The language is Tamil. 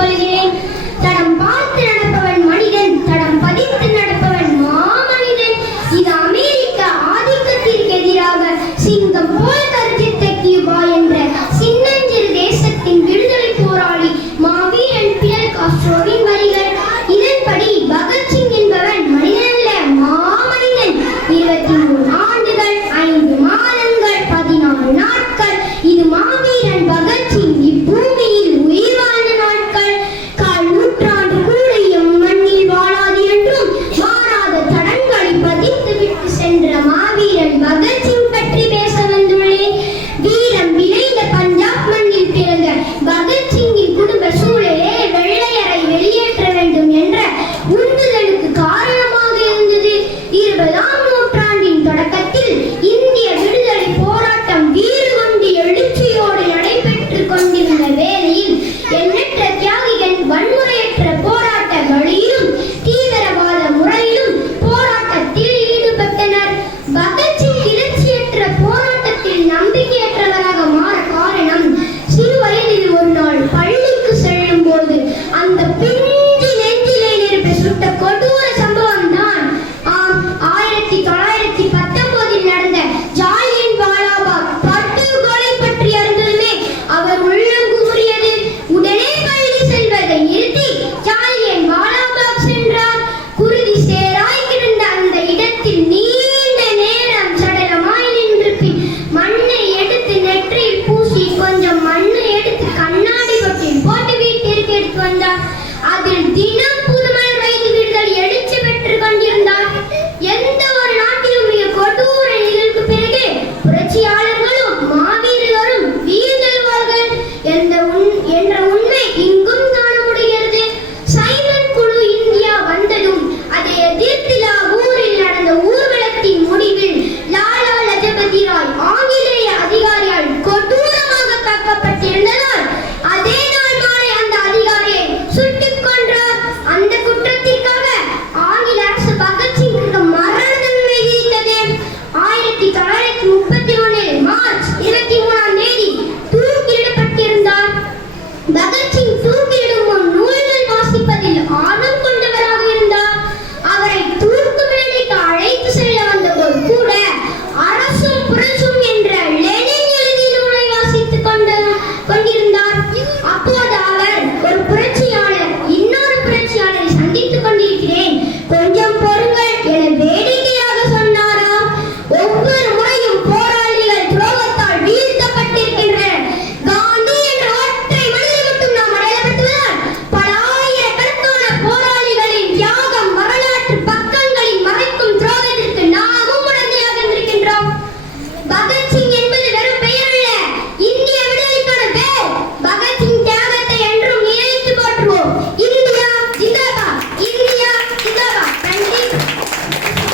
கொள்கிறேன். தடம் பார்த்து நடப்பவன் மனிதன், தடம் பதித்து நடப்பவன் மாமனிதன். இது அமெரிக்க ஆதிக்கத்திற்கு எதிராக சிங்கம் போல் கருத்தித்த கியூபா என்ற சின்னஞ்சிறு தேசத்தின் விடுதலை போராளி மாவீரன் பிடல் காஸ்ட்ரோவின் வரிகள். இதன்படி பகத்சிங் என்பவன் மனிதனல்ல, மாமனிதன். 23 ஆண்டுகள் 5 மாதங்கள் 14 நாட்கள் இது மாவீரன் பகத்சிங் இப்பூமியில் உயிர் வாழ்ந்த நாட்கள். கால் நூற்றாண்டு கூட மண்ணில் வாழாது என்றும் மாறாத தடங்களை பதித்து விட்டு சென்ற மாவீரன் பகத்சிங் பற்றி பேச வந்துள்ளேன். வீரம் விளைந்த பஞ்சாப் மண்ணில் பிறந்த பகத்சிங்கின் குடும்ப சூழலே வெள்ளையரை வெளியேற்ற வேண்டும் என்ற உந்துதலுக்கு காரணமாக இருந்தது. 20ஆம் நூற்றாண்டின் தொடக்கத்தில் இந்திய விடுதலை போராட்டம் வீறு கொண்டு எழுச்சியோடு நடைபெற்றுக் கொண்டிருந்த வேளையில் எண்ணற்ற தியாகிகள் வன்முறையற்ற போராட்ட வழியிலும் தீவிரவாத முறையிலும் போராட்டத்தில் ஈடுபட்டனர். பகத்சிங் கிளர்ச்சியற்ற போராட்டத்தில் நம்பிக்கையற்றவராக மாற காரணம், சிறு வயதில் ஒரு நாள் பள்ளிக்கு செல்லும் போது அந்த பிஞ்சு நெஞ்சிலே நெருப்பை சுட்ட கொடூர சம்பவம் தான் 1919 நடந்த ஜாலியன் வாலாபாக் படுகொலை பற்றி அறிந்ததுமே அவர் உள்ளம் குமுறியது. உடனே பள்ளி செல்வதை நிறுத்தி